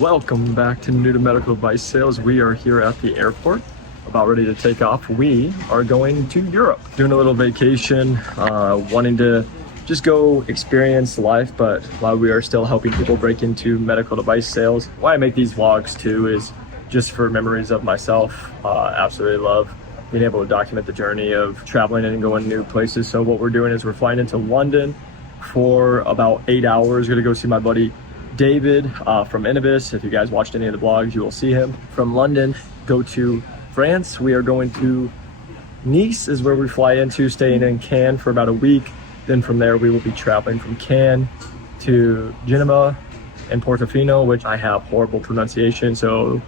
Welcome back to New to Medical Device Sales. We are here at the airport, about ready to take off. We are going to Europe, doing a little vacation, wanting to just go experience life, but while we are still helping people break into medical device sales. Why I make these vlogs too is just for memories of myself. Absolutely love being able to document the journey of traveling and going new places. So what we're doing is we're flying into London for about 8 hours. Gonna go see my buddy David from Innovis. If you guys watched any of the vlogs, you will see him. From London, go to France. We are going to Nice is where we fly into, staying in Cannes for about a week. Then from there, we will be traveling from Cannes to Geneva and Portofino, which I have horrible pronunciation, so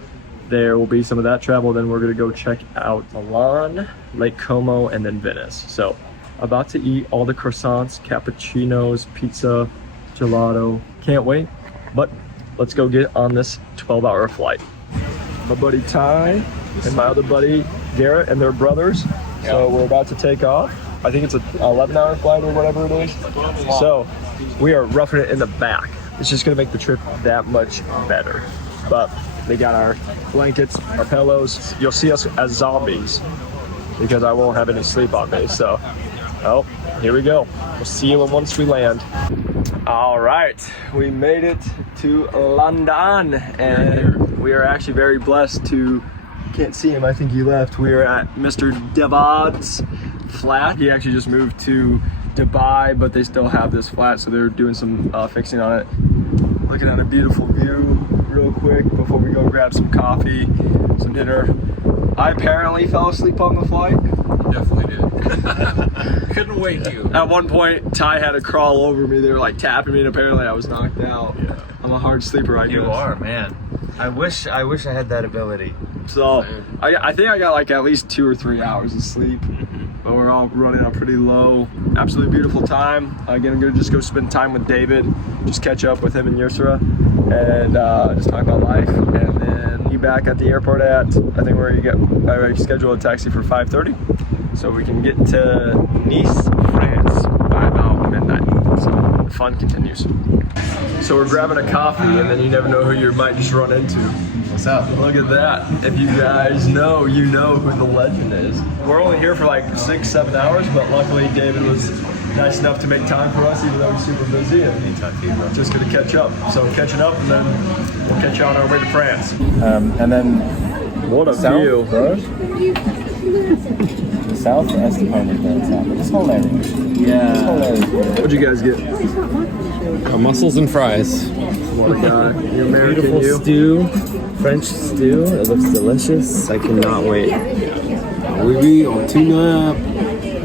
there will be some of that travel. Then we're gonna go check out Milan, Lake Como, and then Venice. So about to eat all the croissants, cappuccinos, pizza, gelato. Can't wait. But let's go get on this 12-hour flight. My buddy Ty and my other buddy Garrett and their brothers. So we're about to take off. I think it's an 11-hour flight or whatever it is. So we are roughing it in the back. It's just gonna make the trip that much better. But they got our blankets, our pillows. You'll see us as zombies because I won't have any sleep on me. So, oh, here we go. We'll see you once we land. All right, we made it to London, and we are actually very blessed to, can't see him, I think he left. We are at Mr. Devod's flat. He actually just moved to Dubai, but they still have this flat, so they're doing some fixing on it. Looking at a beautiful view real quick before we go grab some coffee, some dinner. I apparently fell asleep on the flight. Definitely did. Couldn't wait to. At one point, Ty had to crawl over me. They were like tapping me, and apparently I was knocked out. Yeah. I'm a hard sleeper, I guess. You are, man. I wish I had that ability. So I think I got like at least 2 or 3 hours of sleep. But we're all running up pretty low. Absolutely beautiful time. Again, I'm gonna just go spend time with David, just catch up with him and Yusra, and just talk about life. And then be back at the airport at, I think we're gonna get, I already scheduled a taxi for 5:30. So we can get to Nice, France by about midnight. So the fun continues. So we're grabbing a coffee, and then you never know who you might just run into. What's up? Look at that. If you guys know, you know who the legend is. We're only here for like 6-7 hours, but luckily David was nice enough to make time for us, even though he's super busy, and just gonna catch up. So catching up, and then we'll catch you on our way to France. And then What a south, view. bro. South Esteban is where it's at. This whole area. Yeah. This whole area. What'd you guys get? Mussels and fries. What a guy. You American, Beautiful you? stew, French stew. It looks delicious. I cannot wait. Oui, oui, on tuna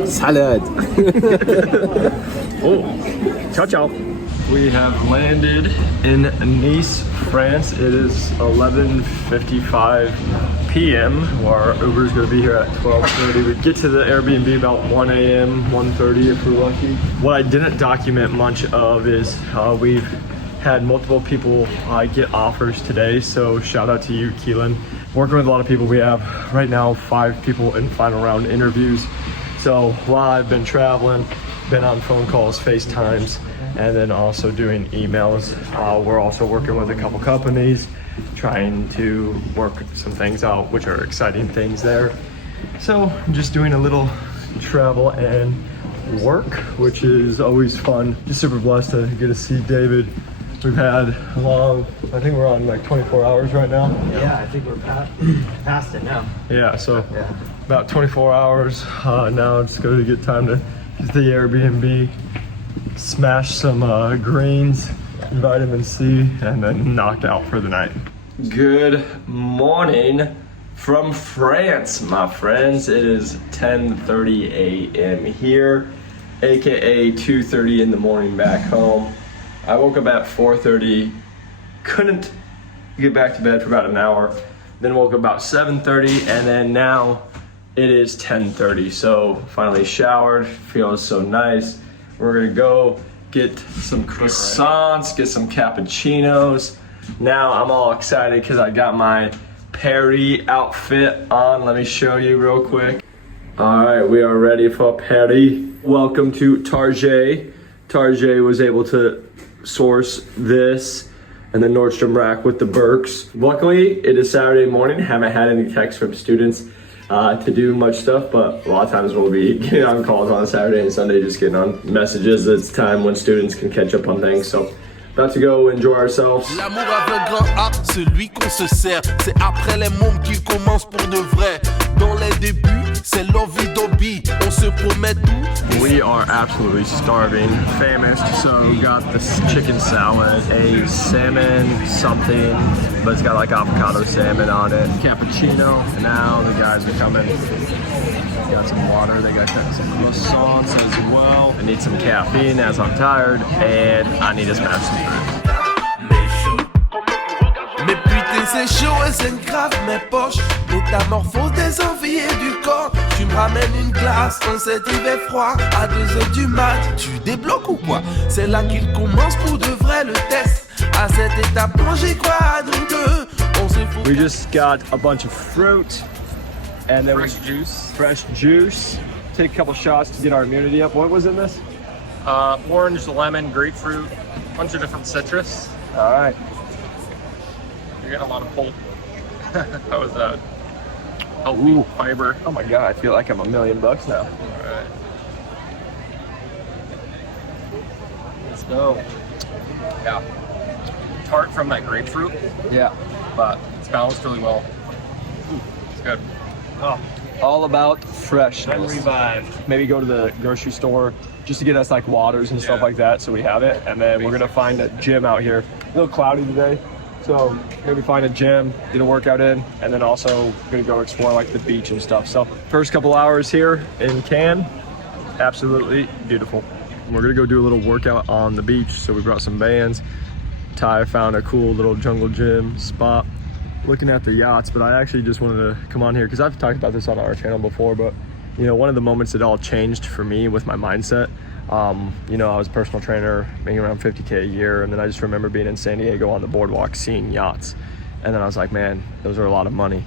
salad. Oh, ciao ciao. We have landed in Nice, France. It is 11:55 p.m. Our Uber is going to be here at 12:30. We get to the Airbnb about 1 a.m., 1:30 if we're lucky. What I didn't document much of is we've had multiple people get offers today, so shout out to you, Keelan. Working with a lot of people. We have right now 5 people in final round interviews. So while I've been traveling, been on phone calls, FaceTimes, and then also doing emails. We're also working with a couple companies, trying to work some things out, which are exciting things there. So just doing a little travel and work, which is always fun. Just super blessed to get to see David. We've had a long, I think we're on like 24 hours right now. Yeah, I think we're past it now. Yeah, so about 24 hours. Now it's going to get time to get to the Airbnb, smash some greens, vitamin C, and then knock out for the night. Good morning from France, my friends. It is 10:30 a.m. here, aka 2:30 in the morning back home. I woke up at 4:30, couldn't get back to bed for about an hour, then woke up about 7:30, and then now it is 10:30. So finally showered, feels so nice. We're gonna go get some croissants, get some cappuccinos. Now I'm all excited because I got my Paris outfit on. Let me show you real quick. All right, we are ready for Paris. Welcome to Target. Target was able to source this and the Nordstrom rack with the Birks. Luckily, it is Saturday morning. Haven't had any texts from students to do much stuff, but a lot of times we'll be getting on calls on Saturday and Sunday, just getting on messages. It's time when students can catch up on things. So about to go enjoy ourselves. L'amour avec un grand A, celui qu'on se sert. C'est après les mômes qu'il commence pour de vrai. Dans les débuts, c'est l'envie d'hobby. On se promet tout. We are absolutely starving, famished, so we got this chicken salad, a salmon something, but it's got like avocado salmon on it, cappuccino, and now the guys are coming. Got some water, they got some croissants as well. I need some caffeine as I'm tired, and I need to smash some fruit. Mais putain c'est chaud et c'est grave mes poches. Métamorphose des envies et du corps. Tu me ramènes une glace en cet hiver froid. À 2h du mat, tu débloques ou quoi? C'est là qu'il commence pour de vrai le test. À cette étape, manger quoi à nous deux? On se fout. We just got a bunch of fruit, and then fresh juice. Take a couple shots to get our immunity up. What was in this? Orange, lemon, grapefruit, bunch of different citrus. All right. You're getting a lot of pulp. How was that? Healthy fiber. Oh my God, I feel like I'm $1 million now. Alright. Let's go. Yeah. Tart from that grapefruit, Yeah. but it's balanced really well. Ooh, it's good. Oh, all about freshness. Revived. Maybe go to the grocery store just to get us like waters and stuff Yeah. like that, so we have it. And then we're gonna find a gym out here. A little cloudy today, so maybe find a gym, get a workout in, and then also gonna go explore like the beach and stuff. So first couple hours here in Cannes, absolutely beautiful. We're gonna go do a little workout on the beach. So we brought some bands. Ty found a cool little jungle gym spot. Looking at the yachts, but I actually just wanted to come on here because I've talked about this on our channel before, but you know, one of the moments it all changed for me with my mindset, you know, I was a personal trainer making around 50K a year, and then I just remember being in San Diego on the boardwalk seeing yachts, and then I was like, man, those are a lot of money.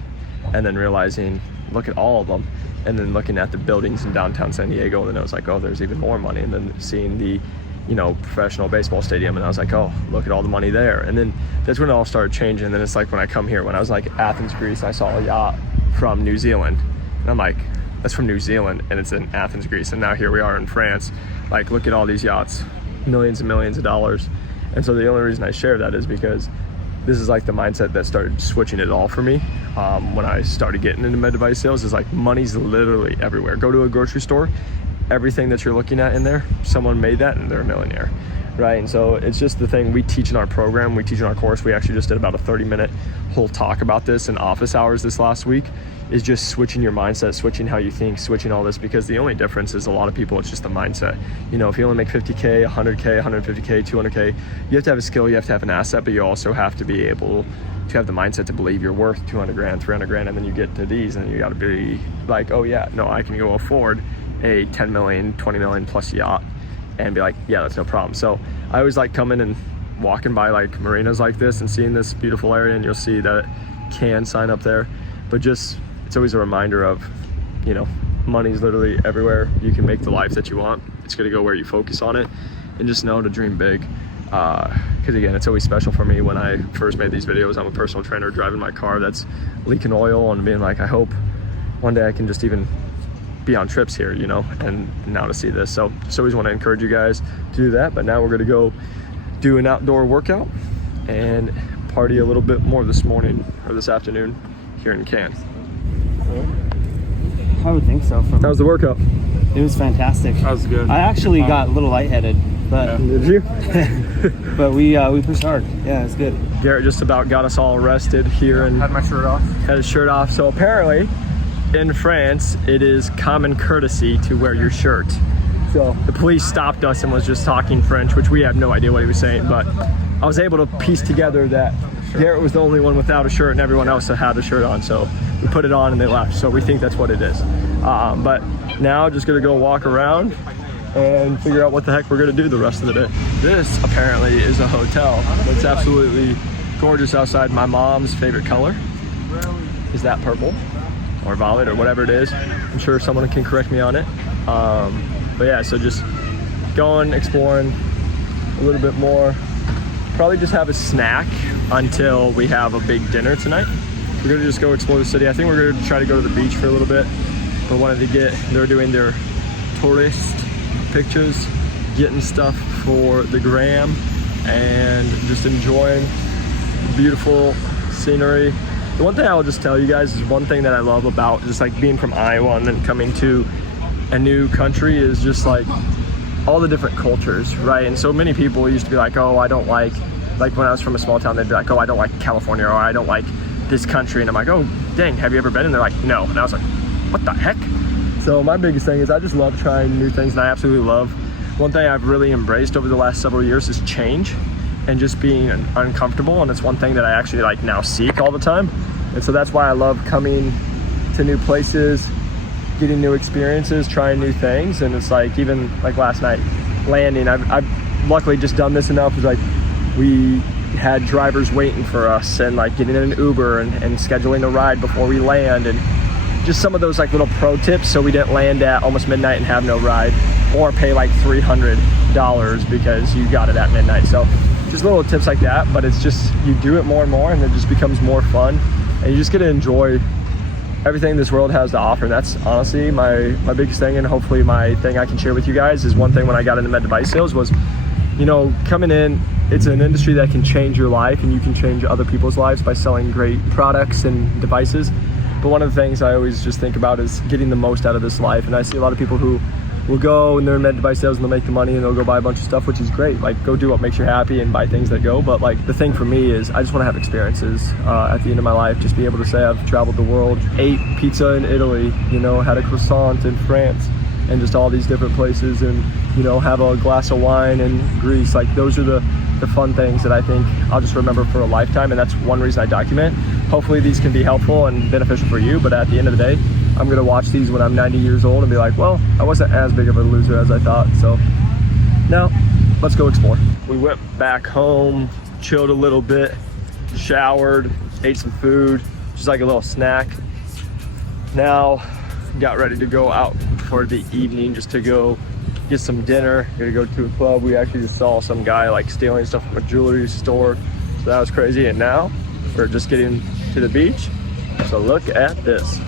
And then realizing, look at all of them, and then looking at the buildings in downtown San Diego, and then I was like, oh, there's even more money. And then seeing the, you know, professional baseball stadium, and I was like, oh, look at all the money there. And then that's when it all started changing. And then it's like when I come here, when I was like Athens, Greece, I saw a yacht from New Zealand, and I'm like, that's from New Zealand, and it's in Athens, Greece. And now here we are in France. Like, look at all these yachts, millions and millions of dollars. And so the only reason I share that is because this is like the mindset that started switching it all for me. When I started getting into med device sales, is like money's literally everywhere. Go to a grocery store, everything that you're looking at in there, someone made that and they're a millionaire, right? And so it's just the thing we teach in our program, we teach in our course. We actually just did about a 30-minute whole talk about this in office hours this last week, is just switching your mindset, switching how you think, switching all this, because the only difference is a lot of people, it's just the mindset. You know, if you only make 50K, 100K, 150K, 200K, you have to have a skill, you have to have an asset, but you also have to be able to have the mindset to believe you're worth 200 grand, 300 grand, and then you get to these and you gotta be like, oh yeah, no, I can go afford a 10 million, 20 million plus yacht and be like, yeah, that's no problem. So I always like coming and walking by like marinas like this and seeing this beautiful area, and you'll see that can sign up there. But just, it's always a reminder of, you know, money's literally everywhere. You can make the life that you want. It's gonna go where you focus on it, and just know to dream big. Because again, it's always special for me when I first made these videos. I'm a personal trainer driving my car that's leaking oil and being like, I hope one day I can just even be on trips here, you know, and now to see this. So just always want to encourage you guys to do that. But now we're going to go do an outdoor workout and party a little bit more this morning or this afternoon here in Cannes. I would think so. How was the workout? It was fantastic. That was good. I actually got a little lightheaded, but Did you? but we pushed hard. Yeah, it's good. Garrett just about got us all arrested here and Had my shirt off. had his shirt off. So apparently in France, it is common courtesy to wear your shirt. So the police stopped us and was just talking French, which we have no idea what he was saying, but I was able to piece together that Garrett was the only one without a shirt and everyone else had a shirt on. So we put it on and they left. So we think that's what it is. But now just gonna go walk around and figure out what the heck we're gonna do the rest of the day. This apparently is a hotel. It's absolutely gorgeous outside. My mom's favorite color is that purple or violet or whatever it is. I'm sure someone can correct me on it. But yeah, so just going, exploring a little bit more probably just have a snack until we have a big dinner tonight. We're gonna just go explore the city. I think we're gonna try to go to the beach for a little bit. We wanted to they're doing their tourist pictures, getting stuff for the gram, and just enjoying beautiful scenery. The one thing I will just tell you guys is one thing that I love about just like being from Iowa and then coming to a new country is just like all the different cultures, right? And so many people used to be like, oh, I don't like when I was from a small town, they'd be like, oh, I don't like California, or I don't like this country. And I'm like, oh, dang, have you ever been? And they're like, no. And I was like, what the heck? So my biggest thing is I just love trying new things, and I absolutely love, one thing I've really embraced over the last several years is change and just being uncomfortable. And it's one thing that I actually like now seek all the time. And so that's why I love coming to new places, getting new experiences, trying new things. And it's like, even like last night, landing, I've luckily just done this enough. It's like we had drivers waiting for us, and like getting in an Uber and scheduling a ride before we land, and just some of those like little pro tips so we didn't land at almost midnight and have no ride, or pay like $300 because you got it at midnight. So just little tips like that, but it's just, you do it more and more, and it just becomes more fun, and you just get to enjoy everything this world has to offer. And that's honestly my biggest thing, and hopefully my thing I can share with you guys is one thing when I got into med device sales was, you know, coming in, it's an industry that can change your life, and you can change other people's lives by selling great products and devices. But one of the things I always just think about is getting the most out of this life. And I see a lot of people who will go and they're in med device sales and they'll make the money and they'll go buy a bunch of stuff, which is great. Like, go do what makes you happy and buy things that go. But like, the thing for me is I just want to have experiences at the end of my life. Just be able to say I've traveled the world, ate pizza in Italy, you know, had a croissant in France, and just all these different places, and, you know, have a glass of wine in Greece. Like, those are the fun things that I think I'll just remember for a lifetime. And that's one reason I document. Hopefully these can be helpful and beneficial for you, but at the end of the day, I'm gonna watch these when I'm 90 years old and be like, well, I wasn't as big of a loser as I thought. So now let's go explore. We went back home, chilled a little bit, showered, ate some food, just like a little snack. Now got ready to go out for the evening, just to go get some dinner. Gonna go to a club. We actually just saw some guy like stealing stuff from a jewelry store, so that was crazy. And now we're just getting to the beach. So look at this.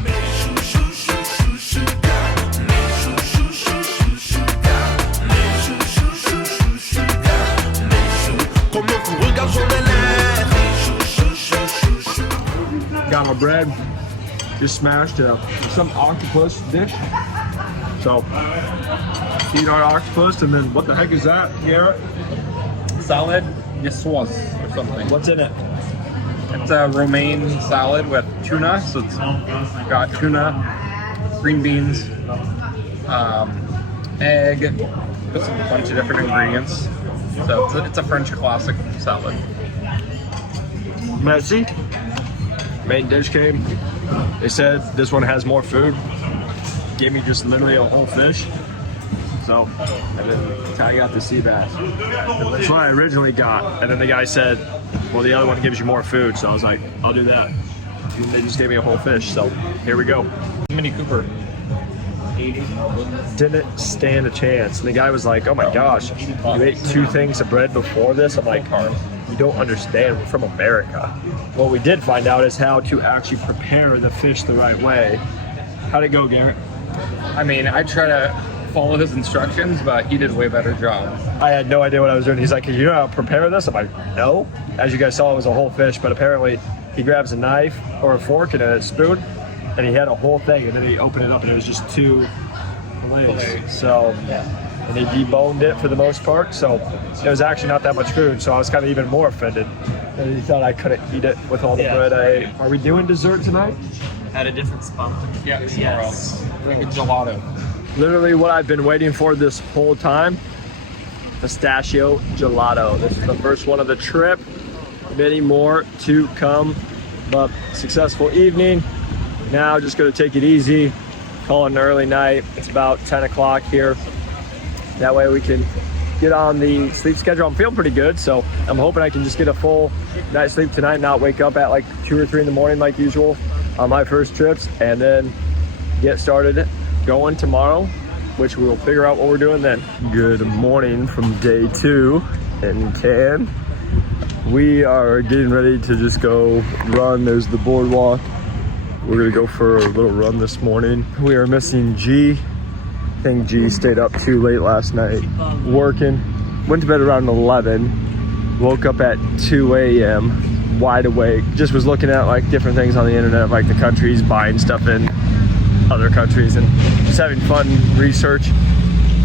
Got my bread, just smashed some octopus dish. So eat our octopus, and then what the heck is that, Garrett? Salad niçoise or something. What's in it? It's a romaine salad with tuna, so it's got tuna, green beans, egg, with a bunch of different ingredients. So it's a French classic salad. Messy. Main dish came. They said this one has more food. Gave me just literally a whole fish. So, and then I got the sea bass. That's what I originally got. And then the guy said, well, the other one gives you more food. So I was like, I'll do that. And they just gave me a whole fish. So here we go. Mini Cooper. 80. Didn't stand a chance. And the guy was like, oh my gosh, you ate 2 things of bread before this? I'm like, you don't understand, we're from America. What we did find out is how to actually prepare the fish the right way. How'd it go, Garrett? I mean, I try to follow his instructions, but he did a way better job. I had no idea what I was doing. He's like, you know how to prepare this? I'm like, no. As you guys saw, it was a whole fish, but apparently he grabs a knife or a fork and a spoon, and he had a whole thing, and then he opened it up and it was just 2 fillets. So, and he deboned it for the most part, so it was actually not that much food, so I was kind of even more offended. And he thought I couldn't eat it with all the bread I ate. Are we doing dessert tonight? At a different spot. Yeah, somewhere else. Like a gelato. Literally what I've been waiting for this whole time, pistachio gelato. This is the first one of the trip. Many more to come, but successful evening. Now just gonna take it easy, call it an early night. It's about 10 o'clock here. That way we can get on the sleep schedule. I'm feeling pretty good, so I'm hoping I can just get a full night's sleep tonight, not wake up at like 2 or 3 in the morning like usual on my first trips, and then get started going tomorrow, which we'll figure out what we're doing then. Good morning from day 2 in Cannes. We are getting ready to just go run. There's the boardwalk. We're gonna go for a little run this morning. We are missing G. I think G stayed up too late last night working. Went to bed around 11. Woke up at 2 a.m. wide awake. Just was looking at like different things on the internet, like the countries, buying stuff in other countries, and just having fun research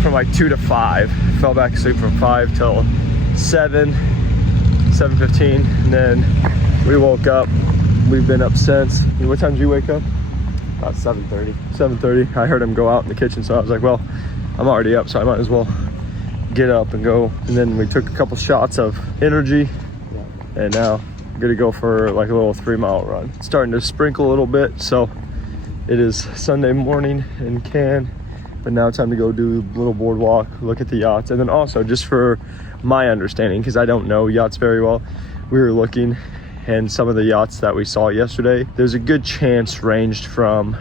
from like 2 to 5. Fell back asleep from 5 till 7:15, and then we woke up. We've been up since. What time did you wake up? About 7:30. 7:30. I heard him go out in the kitchen, so I was like, well, I'm already up, so I might as well get up and go. And then we took a couple shots of energy, and now I'm gonna go for like a little 3-mile run. It's starting to sprinkle a little bit, so it is Sunday morning in Cannes, but now time to go do a little boardwalk, look at the yachts. And then also, just for my understanding, because I don't know yachts very well, we were looking, and some of the yachts that we saw yesterday, there's a good chance ranged from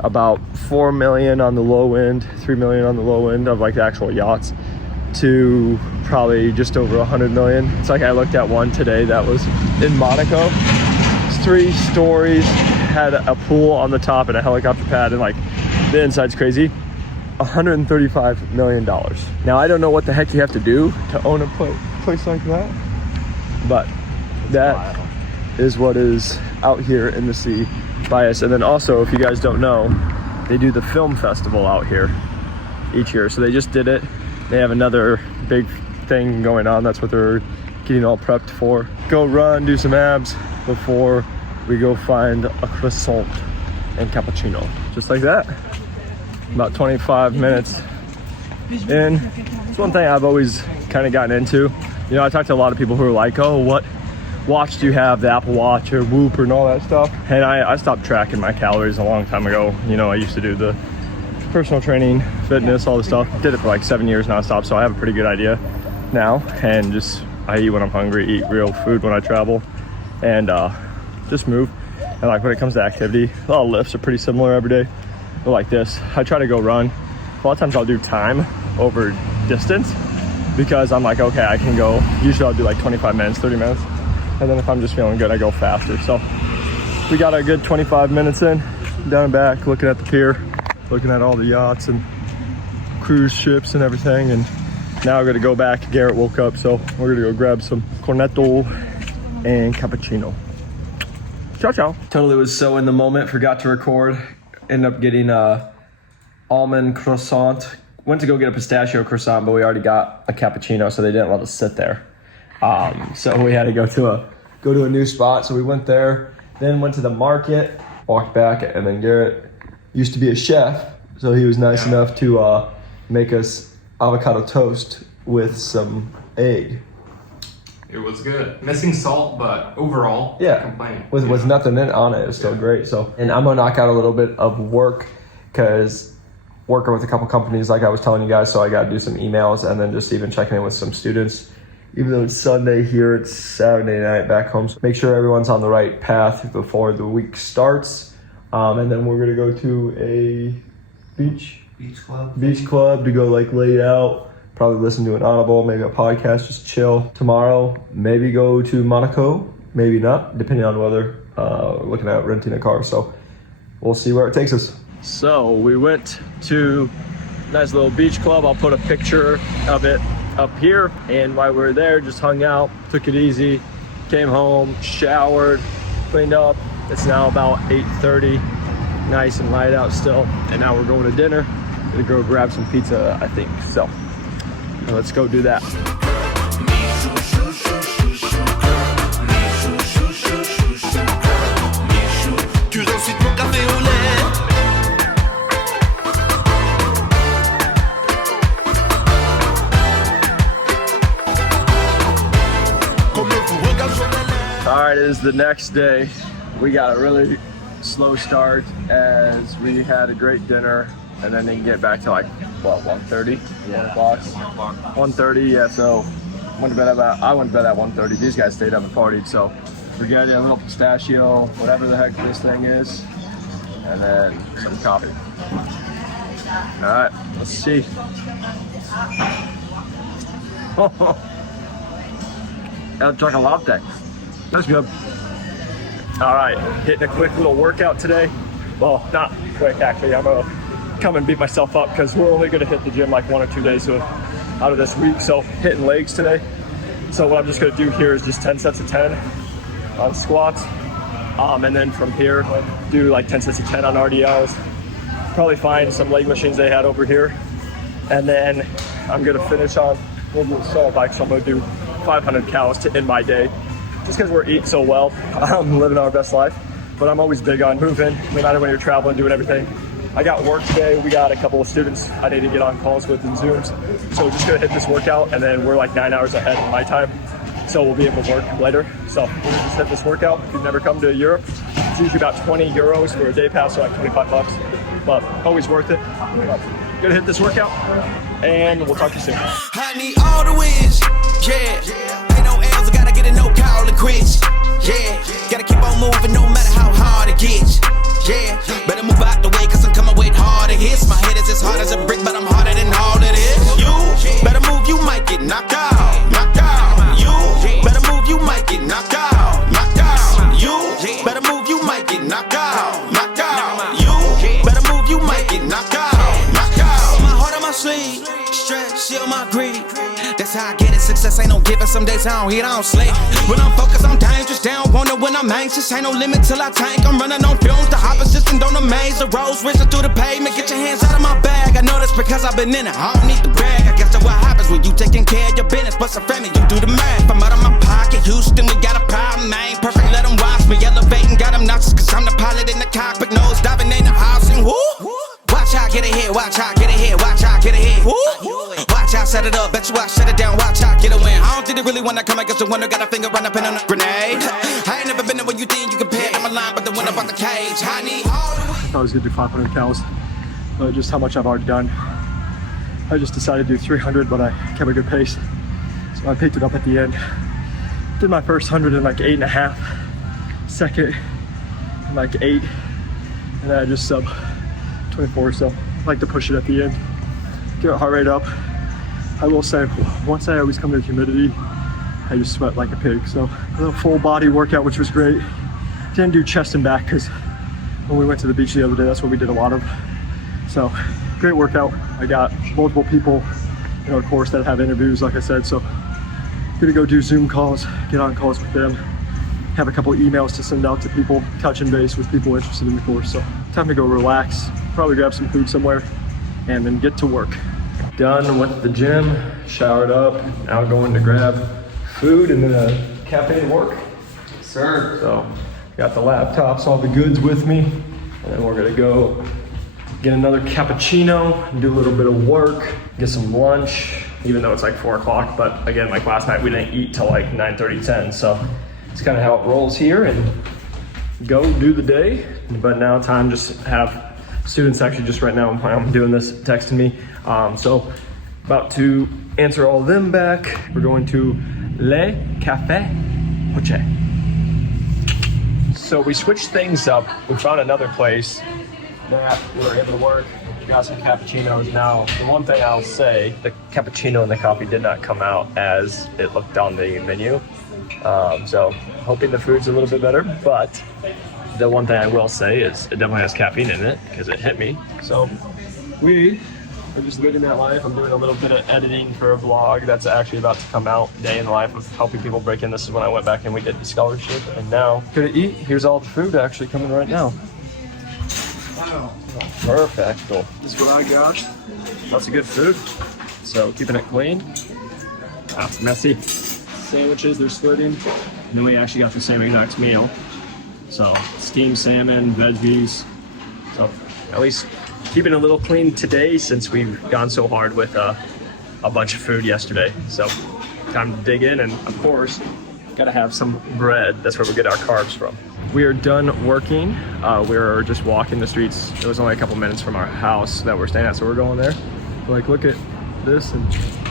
about 4 million on the low end, 3 million on the low end of like the actual yachts, to probably just over 100 million. It's like I looked at one today that was in Monaco. It's 3 stories, had a pool on the top and a helicopter pad, and like the inside's crazy. $135 million. Now I don't know what the heck you have to do to own a place like that, but that is what is out here in the sea by us. And then also, if you guys don't know, they do the film festival out here each year. So they just did it. They have another big thing going on. That's what they're getting all prepped for. Go run, do some abs before we go find a croissant and cappuccino. Just like that. About 25 minutes in. It's one thing I've always kind of gotten into. You know, I talked to a lot of people who are like, oh, what watch do you have? The Apple Watch or Whoop and all that stuff. And I stopped tracking my calories a long time ago. You know, I used to do the personal training, fitness, all the stuff. Did it for like 7 years nonstop, so I have a pretty good idea now. And just, I eat when I'm hungry, eat real food when I travel, and just move. And like when it comes to activity, a lot of lifts are pretty similar every day. But like this, I try to go run. A lot of times I'll do time over distance, because I'm like, okay, I can go, usually I'll do like 25 minutes, 30 minutes. And then if I'm just feeling good, I go faster. So we got a good 25 minutes in, down and back, looking at the pier, looking at all the yachts and cruise ships and everything. And now we're gonna go back. Garrett woke up, so we're gonna go grab some cornetto and cappuccino. Ciao, ciao. Totally was so in the moment, forgot to record. Ended up getting a almond croissant. Went to go get a pistachio croissant, but we already got a cappuccino, so they didn't let us sit there. So we had to go to a new spot. So we went there, then went to the market, walked back, and then Garrett used to be a chef, so he was nice enough to make us avocado toast with some egg. It was good. Missing salt, but overall, Yeah, complaining. with nothing on it, it was still great. So, and I'm gonna knock out a little bit of work, because working with a couple companies, like I was telling you guys, so I got to do some emails, and then just even checking in with some students. Even though it's Sunday here, it's Saturday night back home. So make sure everyone's on the right path before the week starts. And then we're gonna go to a beach club to go like lay out, probably listen to an Audible, maybe a podcast, just chill. Tomorrow, maybe go to Monaco, maybe not, depending on whether looking at renting a car. So we'll see where it takes us. So we went to a nice little beach club. I'll put a picture of it up here. And while we were there, just hung out, took it easy, came home, showered, cleaned up. It's now about 8:30, nice and light out still. And now we're going to dinner. Gonna go grab some pizza, I think. So let's go do that. Tu ensuite mon café au lait. All right, it is the next day. We got a really slow start as we had a great dinner, and then didn't get back to like, what, 1:30? Yeah. 1 o'clock? 1:30, yeah, so I went to bed at 1:30. These guys stayed up and partied, so we got a little pistachio, whatever the heck this thing is, and then some coffee. All right, let's see. El Chocolate. That's good. All right, hitting a quick little workout today. Well, not quick actually. I'm gonna come and beat myself up because we're only gonna hit the gym like 1 or 2 days out of this week. So hitting legs today. So what I'm just gonna do here is just 10 sets of 10 on squats. And then from here, do like 10 sets of 10 on RDLs. Probably find some leg machines they had over here. And then I'm gonna finish on, we'll do a salt bike. So I'm gonna do 500 calories to end my day. Just because we're eating so well, living our best life. But I'm always big on moving, no matter when you're traveling, doing everything. I got work today. We got a couple of students I need to get on calls with and Zooms. So we're just gonna hit this workout and then we're like 9 hours ahead of my time. So we'll be able to work later. So we're gonna just hit this workout. If you've never come to Europe, it's usually about 20 euros for a day pass, so like 25 bucks. But always worth it. Gonna hit this workout and we'll talk to you soon. I need all the wins, yeah. Ain't no L's, I gotta get a no call and quits, yeah. Gotta keep on moving no matter how hard it gets, yeah. Better move out the way cause I'm coming with harder hits. My head is as hard as a brick, but I'm harder than all of this. You better move, you might get knocked out, knocked out. You better move, you might get knocked out, knocked out. You better move, you might get knocked out, knocked out. You better move, you might get knocked out, knocked out. My heart on my sleeve, stress, shield my greed. That's how I get it, success ain't no giving. Some days I don't eat, I don't sleep. When I'm focused, I'm dangerous, down want it when I'm anxious. Ain't no limit till I tank, I'm running on fumes. The opposition don't amaze, the roads racing through the pavement. Get your hands out of my bag, I know that's because I've been in it. I don't need the brag, I guess that's what happens when you taking care of your business. Plus a family, you do the math. I'm out of my pocket, Houston, we got a problem. I ain't perfect, let them watch me elevating. Got them nauseous, cause I'm the pilot in the cockpit. Nose diving in the housing, woo. Watch out, get ahead, watch out, get ahead, watch out, get ahead. Woo. Watch out, set it up, bet you I shut it down, watch out, get a win. I don't think they really wanna come against the winner, got a finger run up in a grenade. I ain't never been there when you think you compare. I'm a line, but the one up on the cage. I need all the way. I was gonna do 500 calories, but just how much I've already done. I just decided to do 300, but I kept a good pace. So I picked it up at the end. Did my first 100 in like 8.5, second in like 8, and then I just sub 24, so I like to push it at the end. Get our heart rate up. I will say, once I always come to humidity, I just sweat like a pig. So a little full body workout, which was great. Didn't do chest and back because when we went to the beach the other day, that's what we did a lot of. So great workout. I got multiple people in our course that have interviews, like I said. So gonna go do Zoom calls, get on calls with them, have a couple emails to send out to people, touching base with people interested in the course. So time to go relax, probably grab some food somewhere, and then get to work. Done with the gym, showered up, now going to grab food and then a cafe to work. Sir. So got the laptops, all the goods with me, and then we're gonna go get another cappuccino, do a little bit of work, get some lunch, even though it's like 4 o'clock, but again, like last night we didn't eat till like 9:30, 10, so it's kind of how it rolls here, and go do the day. But now time just have students actually just right now I'm doing this texting me, so about to answer all of them back. We're going to Le Café Hoche. So we switched things up. We found another place that we were able to work. We got some cappuccinos. Now the one thing I'll say, the cappuccino and the coffee did not come out as it looked on the menu, so hoping the food's a little bit better. But the one thing I will say is it definitely has caffeine in it because it hit me. So we are just living that life. I'm doing a little bit of editing for a vlog that's actually about to come out, day in the life of helping people break in. This is when I went back and we did the scholarship, and now gonna eat. Here's all the food actually coming right now. Wow. Perfecto. This is what I got. Lots of good food. So keeping it clean. That's messy. Sandwiches, they're splitting. And then we actually got the same exact meal. So steamed salmon, veggies. So at least keeping it a little clean today since we've gone so hard with a bunch of food yesterday. So time to dig in, and of course, gotta have some bread. That's where we get our carbs from. We are done working. We were just walking the streets. It was only a couple minutes from our house that we're staying at, so we're going there. Like, look at this, and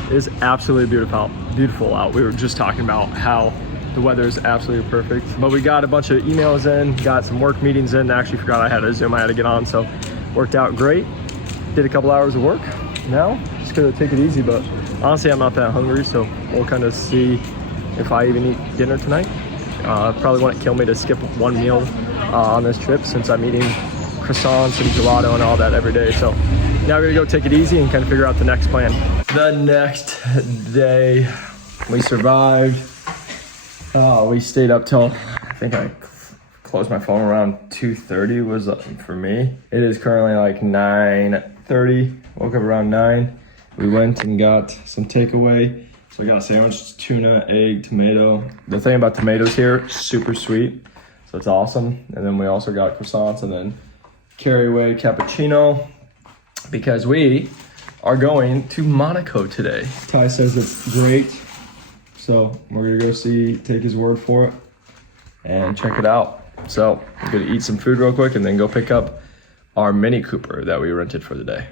it is absolutely beautiful out. We were just talking about how the weather is absolutely perfect. But we got a bunch of emails in, got some work meetings in. I actually forgot I had a Zoom I had to get on, so worked out great. Did a couple hours of work. Now, just gonna take it easy, but honestly, I'm not that hungry, so we'll kind of see if I even eat dinner tonight. Probably wouldn't kill me to skip one meal on this trip since I'm eating croissants and gelato and all that every day. So now we're gonna go take it easy and kind of figure out the next plan. The next day, we survived. We stayed up till, I think I closed my phone around 2:30 was for me. It is currently like 9:30. Woke up around 9. We went and got some takeaway. So we got a sandwich, tuna, egg, tomato. The thing about tomatoes here, super sweet. So it's awesome. And then we also got croissants and then carry away cappuccino because we are going to Monaco today. Ty says it's great. So we're gonna go take his word for it and check it out. So I'm gonna eat some food real quick and then go pick up our Mini Cooper that we rented for the day.